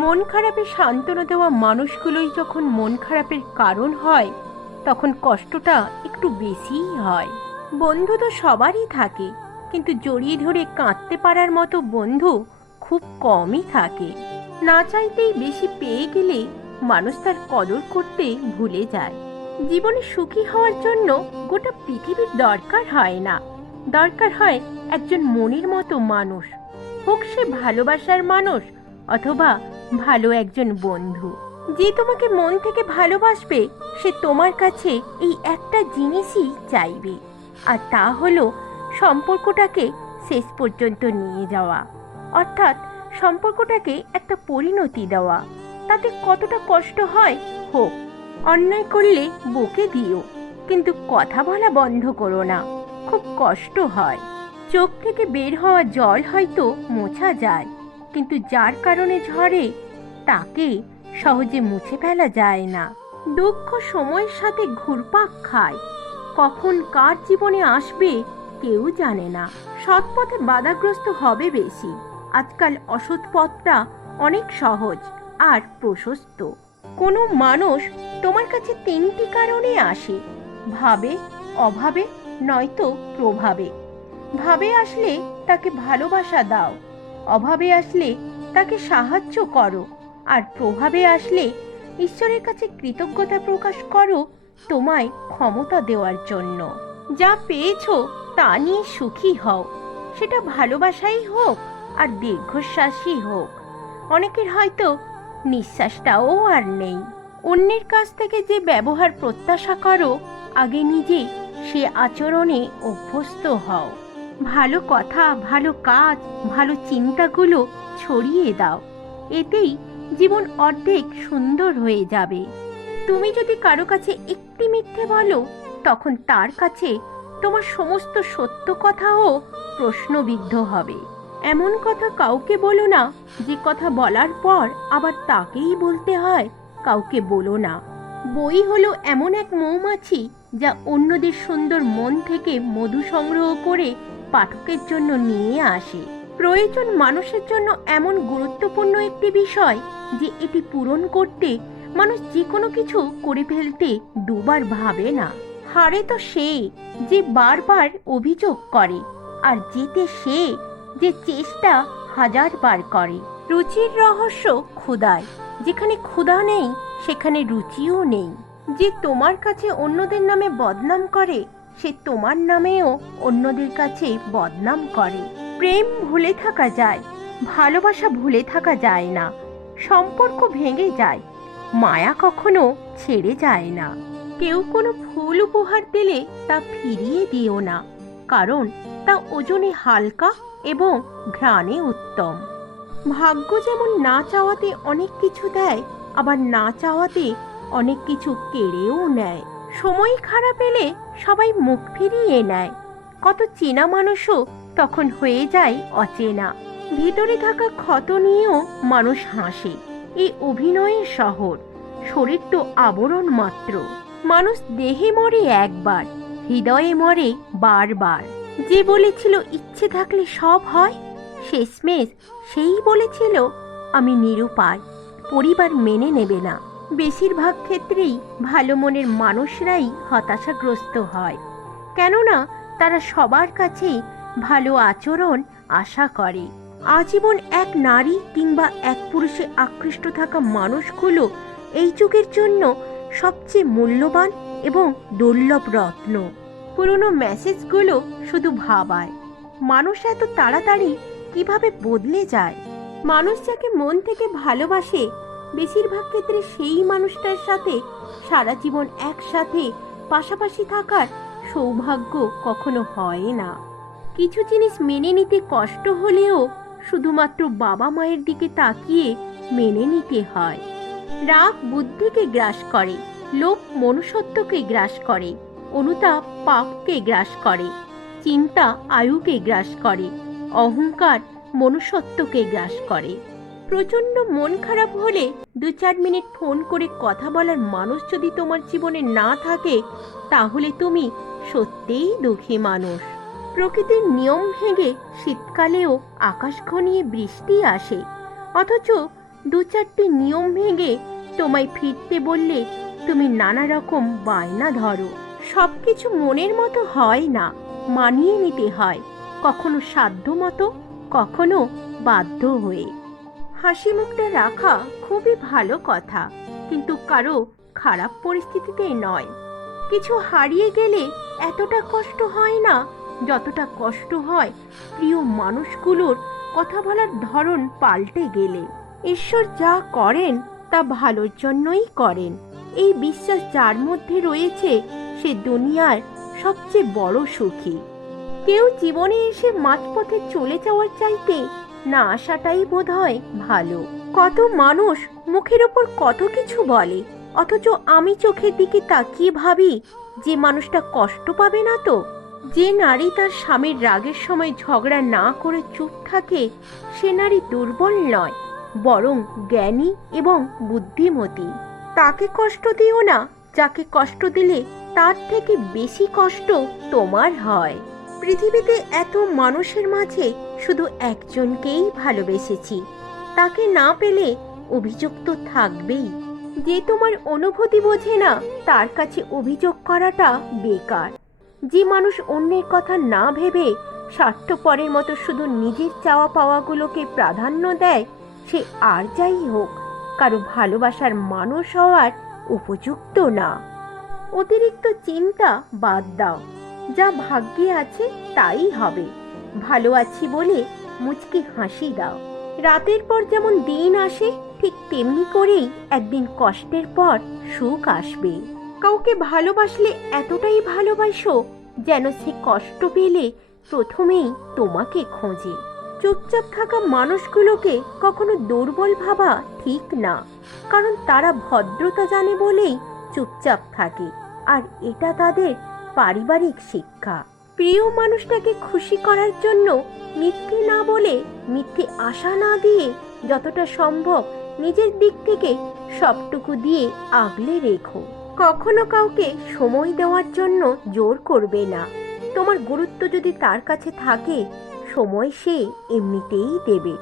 মন খারাপে সান্ত্বনা দেওয়া মানুষগুলোই যখন মন খারাপের কারণ হয়, তখন কষ্টটা একটু বেশিই হয়। বন্ধু তো সবারই থাকে, কিন্তু জড়িয়ে ধরে কাঁদতে পারার মতো বন্ধু খুব কমই থাকে। না চাইতেই বেশি পেয়ে গেলে মানুষ তার কদর করতে ভুলে যায়। জীবনে সুখী হওয়ার জন্য গোটা পৃথিবীর দরকার হয় না, দরকার হয় একজন মনের মতো মানুষ, হোক সে ভালোবাসার মানুষ অথবা ভালো একজন বন্ধু। যে তোমাকে মন থেকে ভালোবাসবে সে তোমার কাছে এই একটা জিনিসই চাইবে, আর তা হলো সম্পর্কটাকে শেষ পর্যন্ত নিয়ে যাওয়া, অর্থাৎ সম্পর্কটাকে একটা পরিণতি দেওয়া। তাতে কতটা কষ্ট হয় হোক, অন্যায় করলে বকে দিও, কিন্তু কথা বলা বন্ধ করো না, খুব কষ্ট হয়। চোখ থেকে বের হওয়া জল হয়তো মোছা যায়, কিন্তু যার কারণে ঝরে তাকে সহজে মুছে ফেলা যায় না। দুঃখ সময়ের সাথে ঘুরপাক খায়, কখন কার জীবনে আসবে কেউ জানে না। সৎ পথে বাধাগ্রস্ত হবে বেশি। আজকাল অসৎ পথটা অনেক সহজ আর প্রশস্ত। কোনো মানুষ তোমার কাছে তিনটি কারণে আসে: ভাবে, অভাবে, নয়তো প্রভাবে। ভাবে আসলে তাকে ভালোবাসা দাও, অভাবে আসলে তাকে সাহায্য করো, আর প্রভাবে আসলে ঈশ্বরের কাছে কৃতজ্ঞতা প্রকাশ করো তোমায় ক্ষমতা দেওয়ার জন্য। যা পেয়েছো তা নিয়ে সুখী হও, সেটা ভালোবাসাই হোক আর দীর্ঘশ্বাসই হোক। অনেকের হয়তো নিঃশ্বাসটাও আর নেই। অন্যের কাছ থেকে যে ব্যবহার প্রত্যাশা করো, আগে নিজে সে আচরণে অভ্যস্ত হও। ভালো কথা, ভালো কাজ, ভালো চিন্তাগুলো ছড়িয়ে দাও, এতেই জীবন অর্ধেক সুন্দর হয়ে যাবে। তুমি যদি কারো কাছে একটি মিথ্যে বলো, তখন তার কাছে তোমার সমস্ত সত্য কথাও প্রশ্নবিদ্ধ হবে। এমন কথা কাউকে বলো না যে কথা বলার পর আবার তাকেই বলতে হয় কাউকে বলো না। বই হলো এমন এক মৌমাছি যা অন্যদের সুন্দর মন থেকে মধু সংগ্রহ করে পাঠকের জন্য নিয়ে আসে। প্রয়োজন মানুষের জন্য এমন গুরুত্বপূর্ণ একটি বিষয় যে এটি পূরণ করতে মানুষ যে কোনো কিছু করে ফেলতে দুবার ভাবে না। হারে তো সে যে বারবার অভিযোগ করে, আর জিতে সে যে চেষ্টা হাজারবার করে। রুচির রহস্য ক্ষুধায়, যেখানে ক্ষুধা নেই সেখানে রুচিও নেই। যে তোমার কাছে অন্যদের নামে বদনাম করে, সে তোমার নামেও অন্যদের কাছে বদনাম করে। প্রেম ভুলে থাকা যায়, ভালোবাসা ভুলে থাকা যায় না। সম্পর্ক ভেঙে যায়, মায়া কখনো ছেড়ে যায় না। কেউ কোনো ফুল উপহার দিলে তা ফিরিয়ে দিও না, কারণ তা ওজনে হালকা এবং ঘ্রাণে উত্তম। ভাগ্য যেমন না চাওয়াতে অনেক কিছু দেয়, আবার না চাওয়াতে অনেক কিছু কেড়েও নেয়। সময় খারাপ এলে সবাই মুখ ফিরিয়ে নেয়, কত চেনা মানুষও তখন হয়ে যায় অচেনা। ভিতরে থাকা ক্ষত নিয়েও মানুষ হাসে। এই অভিনয়ের শহর, শরীর তো আবরণ মাত্র। মানুষ দেহে মরে একবার, হৃদয়ে মরে বারবার। যে বলেছিল ইচ্ছে থাকলে সব হয়, শেষমেশ সেই বলেছিল আমি নিরুপায়, পরিবার মেনে নেবে না। বেশিরভাগ ক্ষেত্রেই ভালো মনের মানুষরাই হতাশাগ্রস্ত হয়, কেননা তারা সবার কাছেই ভালো আচরণ আশা করে। আজীবন এক নারী কিংবা এক পুরুষে আকৃষ্ট থাকা মানুষগুলো এই যুগের জন্য সবচেয়ে মূল্যবান এবং দুর্লভ রত্ন। পুরনো মেসেজগুলো শুধু ভাবায় মানুষ এত তাড়াতাড়ি কিভাবে বদলে যায়। মানুষ যাকে মন থেকে ভালোবাসে, বেশিরভাগ ক্ষেত্রে সেই মানুষটার সাথে সারা জীবন একসাথে পাশাপাশি থাকার সৌভাগ্য কখনো হয় না। কিছু জিনিস মেনে নিতে কষ্ট হলেও শুধুমাত্র বাবা মায়ের দিকে তাকিয়ে মেনে নিতে হয়। রাগ বুদ্ধিকে গ্রাস করে, লোভ মনুষ্যত্বকে গ্রাস করে, অনুতাপ পাপকে গ্রাস করে, চিন্তা আয়ুকে গ্রাস করে, অহংকার মনুষ্যত্বকে গ্রাস করে। প্রচণ্ড মন খারাপ হলে 2-4 মিনিট ফোন করে কথা বলার মানুষ যদি তোমার জীবনে না থাকে, তাহলে তুমি সত্যিই দুঃখী মানুষ। প্রকৃতির নিয়ম ভেঙে শীতকালেও আকাশ ঘনিয়ে বৃষ্টি আসে, অথচ দু চারটি নিয়ম ভেঙে তোমায় ফিরতে বললে তুমি নানা রকম বায়না ধরো। সবকিছু মনের মতো হয় না, মানিয়ে নিতে হয়, কখনো সাধ্য মতো, কখনো বাধ্য হয়ে। হাসি মুখটা রাখা খুবই ভালো কথা, কিন্তু কারো খারাপ পরিস্থিতিতে নয়। কিছু হারিয়ে গেলে এতটা কষ্ট হয় না যতটা কষ্ট হয় প্রিয় মানুষগুলোর কথা বলার ধরন পাল্টে গেলে। ঈশ্বর যা করেন তা ভালোর জন্যই করেন, এই বিশ্বাস যার মধ্যে রয়েছে সে দুনিয়ার সবচেয়ে বড় সুখী। কেউ জীবনে এসে মাঝপথে চলে যাওয়ার চাইতে না আসাটাই বোধহয় ভালো। কত মানুষ মুখের ওপর কত কিছু বলে, অথচ আমি চোখের দিকে তাকিয়ে ভাবি যে মানুষটা কষ্ট পাবে না তো। যে নারী তার স্বামীর রাগের সময় ঝগড়া না করে চুপ থাকে সে নারী দুর্বল নয়, বরং জ্ঞানী এবং বুদ্ধিমতী। তাকে কষ্ট দিও না যাকে কষ্ট দিলে তার থেকে বেশি কষ্ট তোমার হয়। পৃথিবীতে এত মানুষের মাঝে শুধু একজনকেই ভালোবেসেছি, তাকে না পেলে অভিযোগ তো থাকবেই। যে তোমার অনুভূতি বোঝে না তার কাছে অভিযোগ করাটা বেকার। যে মানুষ অন্যের কথা না ভেবে স্বার্থপরের মতো শুধু নিজের চাওয়া পাওয়াগুলোকে প্রাধান্য দেয় সে আর যাই হোক কারো ভালোবাসার মানুষ হওয়ার উপযুক্ত না। অতিরিক্ত চিন্তা বাদ দাও, যা ভাগ্যে আছে তাই হবে। ভালো আছি বলে মুচকি হাসি দাও। রাতের পর যেমন দিন আসে ঠিক তেমনি করেই একদিন কষ্টের পর সুখ আসবে। কাউকে ভালোবাসলে এতটাই ভালোবাসো যেন সে কষ্ট পেলে প্রথমেই তোমাকে খোঁজে। চুপচাপ থাকা মানুষগুলোকে কখনো দুর্বল ভাবা ঠিক না, কারণ তারা ভদ্রতা জানে বলেই চুপচাপ থাকে, আর এটা তাদের পারিবারিক শিক্ষা। প্রিয় মানুষটাকে খুশি করার জন্য মিথ্যে না বলে, মিথ্যে আশা না দিয়ে যতটা সম্ভব নিজের দিক থেকে সবটুকু দিয়ে আগলে রেখো। কখনো কাউকে সময় দেওয়ার জন্য জোর করবে না। তোমার গুরুত্ব যদি তার কাছে থাকে সময় সে এমনিতেই দেবে।